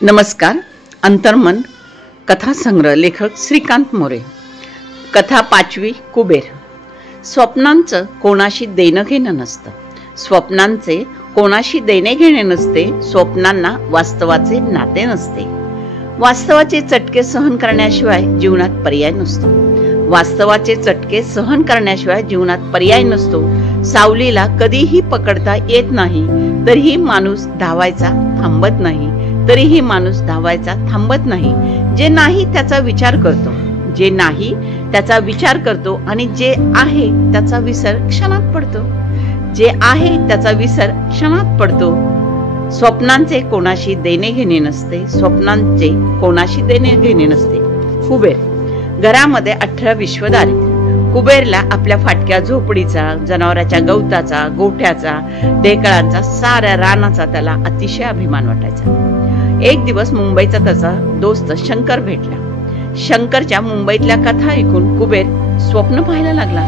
नमस्कार. अंतर्मन कथा संग्रह. लेखक श्रीकांत मोरे. कथा 5वी. कुबेर. स्वप्नांचं कोणाशी देणं घेणं नसतं. स्वप्नांचे कोणाशी देणे घेणे नसते. स्वप्नांना वास्तवाचे नाते नसते. वास्तवाचे चटके सहन करण्याशिवाय जीवनात पर्याय नसतो. वास्तवाचे चटके सहन करण्याशिवाय जीवनात पर्याय नसतो. सावलीला कधीही पकडता येत नाही तरीही माणूस धावायचा थांबत नाही. तरीही माणूस धावायचा थांबत नाही. जे नाही त्याचा विचार करतो. जे नाही त्याचा विचार करतो आणि जे आहे त्याचा विसर क्षणात पडतो. जे आहे त्याचा विसर क्षणात पडतो. स्वप्नांचे कोणाशी देणे घेणे नसते. स्वप्नांचे कोणाशी देणे घेणे नसते. कुबेर. घरामध्ये 18 विश्वदारिद्र्य. कुबेरला आपल्या फाटक्या झोपडीचा, जनावराच्या गवताचा, गोठ्याचा, ढेकळांचा, साऱ्या रानाचा त्याला अतिशय अभिमान वाटायचा. एक दिवस मुंबईचा त्याचा दोस्त शंकर भेटला. शंकरच्या मुंबईतल्या कथा ऐकून कुबेर स्वप्न पाहायला लागला.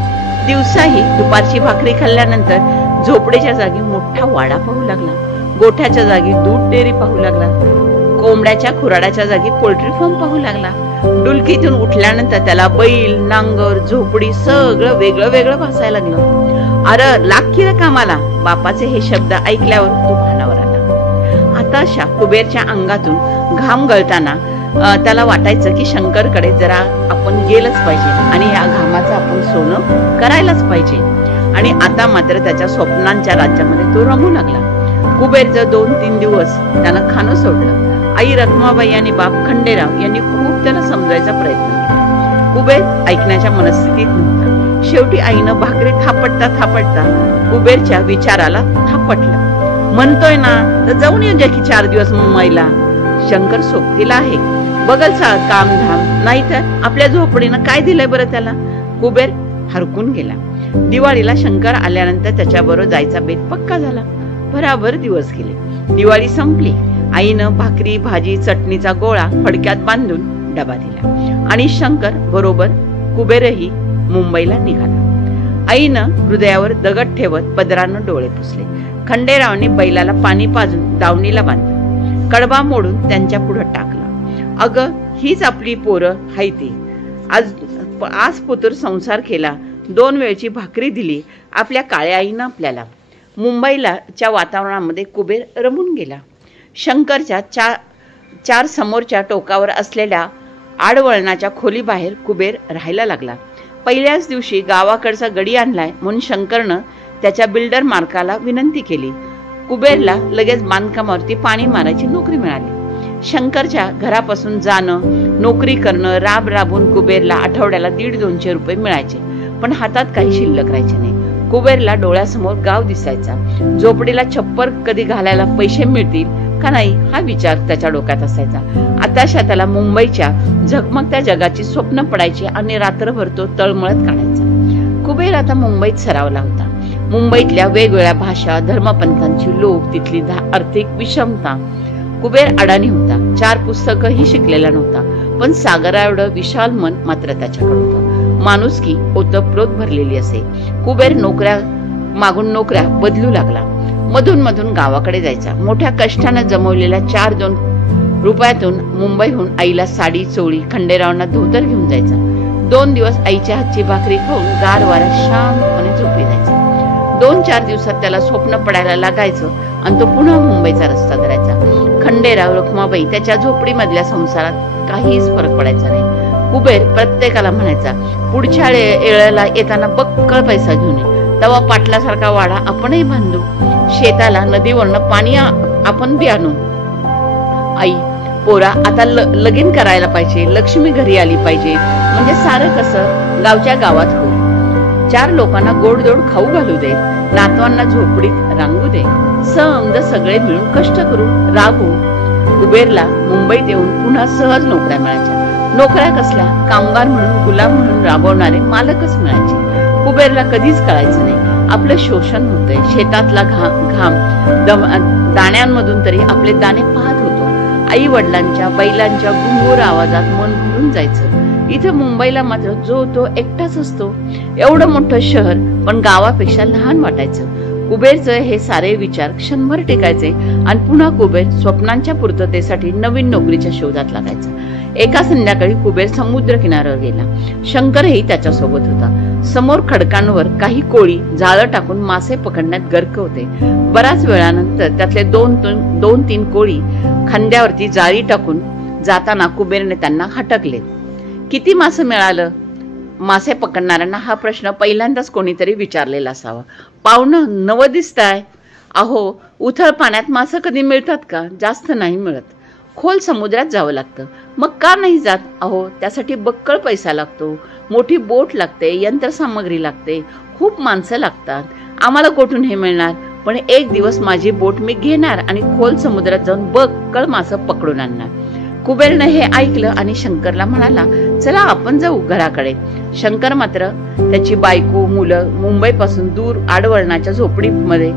दिवसाही दुपारची भाकरी खाल्ल्यानंतर झोपडीच्या जागी मोठा वाडा पाहू लागला. गोठ्याच्या जागी दूध डेअरी पाहू लागला. कोंबड्याच्या खुराड्याच्या जागी पोल्ट्री फार्म पाहू लागला. डुलकीतून उठल्यानंतर त्याला बैल, नांगर, झोपडी सगळं वेगळं वेगळं भासायला लागलं. अरे लाग की रे कामाला. बापाचे हे शब्द ऐकल्यावर तो भानावर आला. आताशा कुबेरच्या अंगातून घाम गळताना त्याला वाटायचं की शंकरकडे जरा आपण गेलंच पाहिजे आणि या घामाचं आपण सोनं करायलाच पाहिजे. आणि आता मात्र त्याच्या स्वप्नांच्या राज्यामध्ये तो रमू लागला. कुबेरचं 2-3 दिवस त्यानं खाणं सोडलं. आई रखमाबाई आणि बाप खंडेराव यांनी खूप त्याला समजायचा प्रयत्न केला. कुबेर ऐकण्याच्या मनस्थितीत नव्हता. शेवटी आईनं भाकरी थापटता कुबेरच्या विचाराला थापटलं. म्हणतोय ना तर जाऊन ये की 4 दिवस मुंबईला. शंकर सोबतीला आहे, बघल काम धाम. नाही तर आपल्या झोपडीनं काय दिलंय बरं त्याला. कुबेर हरकून गेला. दिवाळीला शंकर आल्यानंतर त्याच्याबरोबर जायचा बेत पक्का झाला. भराभर दिवस गेले. दिवाळी संपली. आईनं भाकरी, भाजी, चटणीचा गोळा फडक्यात बांधून डबा दिला आणि शंकर बरोबर कुबेरही मुंबईला निघाला. आईनं हृदयावर दगड ठेवत पदरानं डोळे पुसले. खंडेरावने बैलाला पाणी पाजून दावणीला बांधलं. कडबा मोडून त्यांच्या पुढे टाकला. अगं हीच आपली पोरं हाय ती. आज पुत्र संसार केला. 2 वेळची भाकरी दिली आपल्या काळ्या आईनं आपल्याला. मुंबईच्या वातावरणामध्ये कुबेर रमून गेला. शंकरच्या चार समोरच्या टोकावर असलेल्या आडवळणाच्या खोलीबाहेर कुबेर राहायला लागला. पहिल्याच दिवशी गावाकडचा गडी आणलाय म्हणून शंकरनं त्याच्या बिल्डर मालकाला विनंती केली. कुबेरला लगेच बांधकामावरती पाणी मारायची नोकरी मिळाली. शंकरच्या घरापासून जाणं, नोकरी करणं, राबून कुबेरला आठवड्याला 150-200 रुपये मिळायचे. पण हातात काही शिल्लक राहायचे नाही. कुबेरला डोळ्यासमोर गाव दिसायचा. झोपडीला छप्पर कधी घालायला पैसे मिळतील का नाही हा विचार त्याच्या डोक्यात असायचा. आताशा त्याला मुंबईच्या झगमगत्या जगाची स्वप्न पडायची आणि रात्रभर तो तळमळत काढायचा. कुबेर आता मुंबईत सरावला होता. मुंबईतल्या वेगवेगळ्या भाषा, धर्मपंथांची लोक, तिथली आर्थिक विषमता. कुबेर अडाणी होता. 4 पुस्तकही शिकलेला नव्हता. पण सागरा एवढं विशाल मन मात्र त्याच्याकडे होतं. माणुसकी ओतप्रोत भरलेली असे. कुबेर नोकऱ्या मागून नोकऱ्या बदलू लागला. मधून गावाकडे जायचा. मोठ्या कष्टानं जमवलेल्या 4-2 रुपयातून मुंबईहून आईला साडी, चोळी, खंडेरावांना धोतर घेऊन जायचा. 2 दिवस आईच्या हातची भाकरी खाऊन गार वाऱ्यात शांतपणे झोपी जायचा. 2-4 दिवसात त्याला स्वप्न पडायला लागायचं आणि तो पुन्हा मुंबईचा रस्ता धरायचा. खंडेराव, रखमाबाई त्याच्या झोपडीमधल्या संसारात काहीच फरक पडायचा नाही. कुबेर प्रत्येकाला म्हणायचा, पुढच्या वेळेला येताना बक्कळ पैसा घेऊन ये. तवा पाटलासारखा वाडा आपणही बांधू. शेताला नदीवरनं पाणी आपण बी आणू. आई, पोरा आता लगीन करायला पाहिजे. लक्ष्मी घरी आली पाहिजे. म्हणजे सारं कसं गावच्या गावात होईल. 4 लोकांना गोडधोड खाऊ घालू दे. नातवांना झोपडीत रांगू दे. समज सगळे मिळून कष्ट करू, राबू. कुबेरला मुंबईत येऊन पुन्हा सहज नोकऱ्या मिळायच्या. नोकऱ्या कसल्या, कामगार म्हणून, गुलाम म्हणून राबवणारे मालकच मिळायचे. कुबेरला कधीच कळायचं नाही आपलं शोषण होतंय. शेतातला घाम दाण्यांमधून तरी आपले दाणे पाहत होतो. आई वडिलांच्या, बैलांच्या घुंगूर आवाजात मन भरून जायचं. इथं मुंबईला मात्र जो तो एकटाच असतो. एवढं मोठं शहर पण गावापेक्षा लहान वाटायचं. कुबेरचे हे सारे विचार क्षणभर टिकायचे आणि पुन्हा कुबेर स्वप्नांच्या पूर्ततेसाठी नवीन नोकरीच्या शोधात लागायचा. एका संध्याकाळी कुबेर समुद्र किनाऱ्यावर गेला. शंकरही त्याच्यासोबत होता. समोर खडकांवर काही कोळी जाळं टाकून मासे पकडण्यात गर्क होते. बराच वेळानंतर त्यातले दोन तीन कोळी खांद्यावरती जाळी टाकून जाताना कुबेरने त्यांना हटकले. किती मासे मिळालं? मासे पकडणाऱ्यांना हा प्रश्न पहिल्यांदाच कोणीतरी विचारलेला असावा. पाहुणं, नवं दिसताय. अहो, उथळ पाण्यात मासे कधी मिळतात का? जास्त नाही मिळत. खोल समुद्रात जावं लागतं. मग का नाही जात? अहो, त्यासाठी बक्कळ पैसा लागतो. मोठी बोट लागते, यंत्रसामग्री लागते, खूप माणसं लागतात. आम्हाला कुठून हे मिळणार? पण एक दिवस माझी बोट मी घेणार आणि खोल समुद्रात जाऊन बक्कळ मासे पकडून आणणार. कुबेरनं हे ऐकलं आणि शंकरला म्हणाला, चला आपण जाऊ घराकडे. शंकर मात्र त्याची बायको, मुलं मुंबईपासून दूर आडवळणाच्या झोपडीमध्ये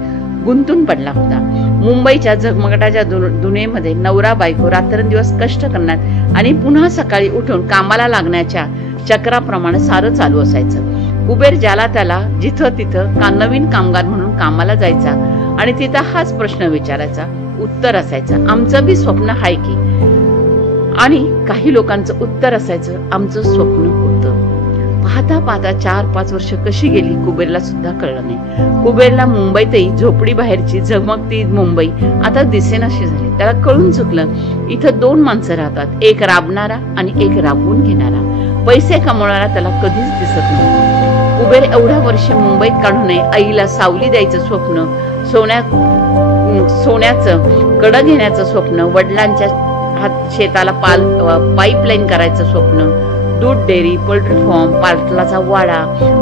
गुंतून पडला होता. मुंबईच्या झगमगाटाच्या दुनियेमध्ये नवरा बायको रात्रंदिवस कष्ट करण्यात आणि पुन्हा सकाळी उठून कामाला लागण्याच्या चक्राप्रमाणे सारं चालू असायचं. कुबेर ज्याला त्याला जिथं तिथं नवीन कामगार म्हणून कामाला जायचा आणि तिथं हाच प्रश्न विचारायचा. उत्तर असायचं, आमचं बी स्वप्न आहे की? आणि काही लोकांचं उत्तर असायचं, आमचं स्वप्न होतं. पाहता पाहता 4-5 वर्ष कशी गेली कुबेरला सुद्धा कळलं नाही. कुबेरला मुंबईतही झोपडी बाहेरची झगमगती मुंबई आता दिसेनाशी झाली. त्याला कळून चुकलं, इथं 2 माणसं राहतात, एक राबणारा आणि एक राबवून घेणारा. पैसे कमवणारा त्याला कधीच दिसत नाही. कुबेर एवढ्या वर्ष मुंबईत काढू नये, आईला सावली द्यायचं स्वप्न, सोन्याचं कडं घेण्याचं स्वप्न, वडिलांच्या शेताला पाईपलाईन करायचं स्वप्न, दूध डेअरी, पोल्ट्री फार्म, पाटलाचा वाडा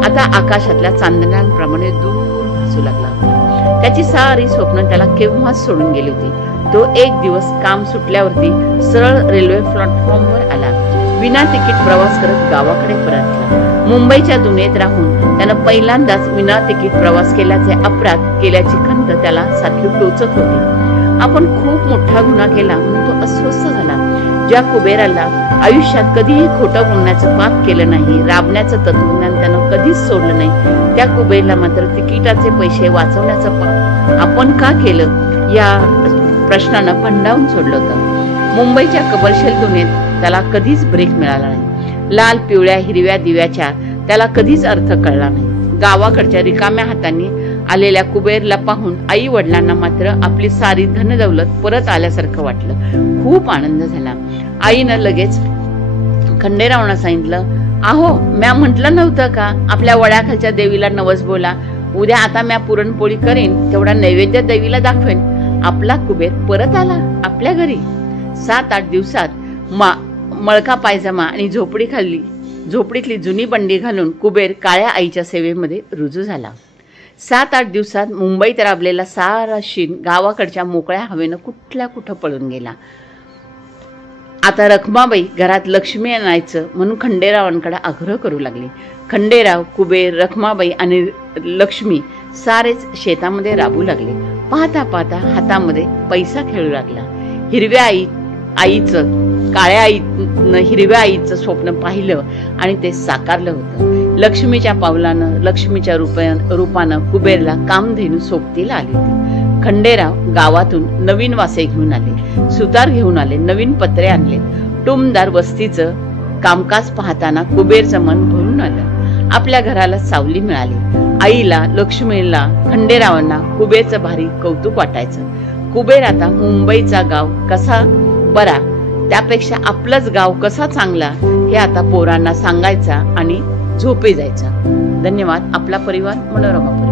आता आकाशातल्या चांदण्यांप्रमाणे दूर भासू लागला होता. त्याची सारी स्वप्न त्याला केव्हाच सोडून गेली होती. तो एक दिवस काम सुटल्यावरती सरळ रेल्वे प्लॅटफॉर्मवर आला. विना तिकीट प्रवास करत गावाकडे परतला. मुंबईच्या दुनियेत राहून त्यानं पहिल्यांदाच विना तिकीट प्रवास केल्याचे अपराध केल्याची खंत त्याला सारखी टोचत होती. आपण खूप मोठा गुन्हा केला म्हणून तो अस्वस्थ झाला. ज्या कुबेराला आयुष्यात कधीही खोटं बोलण्याचं पाप केलं नाही, राबण्याचं तत्वज्ञान त्यानं कधीच सोडलं नाही, त्या कुबेरला मात्र तिकिटाचे पैसे वाचवण्याचं पाप आपण का केलं या प्रश्नानं भंडावून सोडलं होतं. मुंबईच्या कमर्शियल दुनियेत त्याला कधीच ब्रेक मिळाला नाही. लाल पिवळ्या हिरव्या दिव्याच्या त्याला कधीच अर्थ कळला नाही. गावाकडच्या रिकाम्या हातांनी आलेल्या कुबेरला पाहून आई वडिलांना मात्र आपली सारी धनदौलत परत आल्यासारखं वाटलं. खूप आनंद झाला. आईनं लगेच खंडेरावांना सांगितलं, अहो, म्या म्हटलं नव्हतं का आपल्या वड्याखालच्या देवीला नवस बोला. उद्या आता म्या पुरणपोळी करेन, तेवढा नैवेद्य देवीला दाखवेन. आपला कुबेर परत आला आपल्या घरी. 7-8 दिवसात मळका पायजमा आणि झोपडीतली जुनी बंडी घालून कुबेर काळ्या आईच्या सेवेमध्ये रुजू झाला. 7-8 दिवसात मुंबईत राबलेला सारा शीन गावाकडच्या मोकळ्या हवेनं कुठं पळून गेला. आता रखमाबाई घरात लक्ष्मी आणायचं म्हणून खंडेरावांकडे आग्रह करू लागले. खंडेराव, कुबेर, रखमाबाई आणि लक्ष्मी सारेच शेतामध्ये राबू लागले. पाहता पाहता हातामध्ये पैसा खेळू लागला. काळ्या आईनं हिरव्या आईचं स्वप्न पाहिलं आणि ते साकारलं होतं. लक्ष्मीच्या पावलानं, लक्ष्मीच्या रूपानं कुबेरला कामधेनू सोबतीला आली होती. खंडेराव गावातून नवीन वासे घेऊन आले, सुतार घेऊन आले, नवीन पत्रे आणले. टुमदार वस्तीचं कामकाज पाहताना कुबेरचं मन भरून आलं. आपल्या घराला सावली मिळाली. आईला, लक्ष्मीला, खंडेरावांना कुबेरचं भारी कौतुक वाटायचं. कुबेर आता मुंबईचा गाव कसा बरा, त्यापेक्षा आपलंच गाव कसा चांगला हे आता पोरांना सांगायचा आणि झोपे जायचा. धन्यवाद. आपला परिवार, मनोरमा.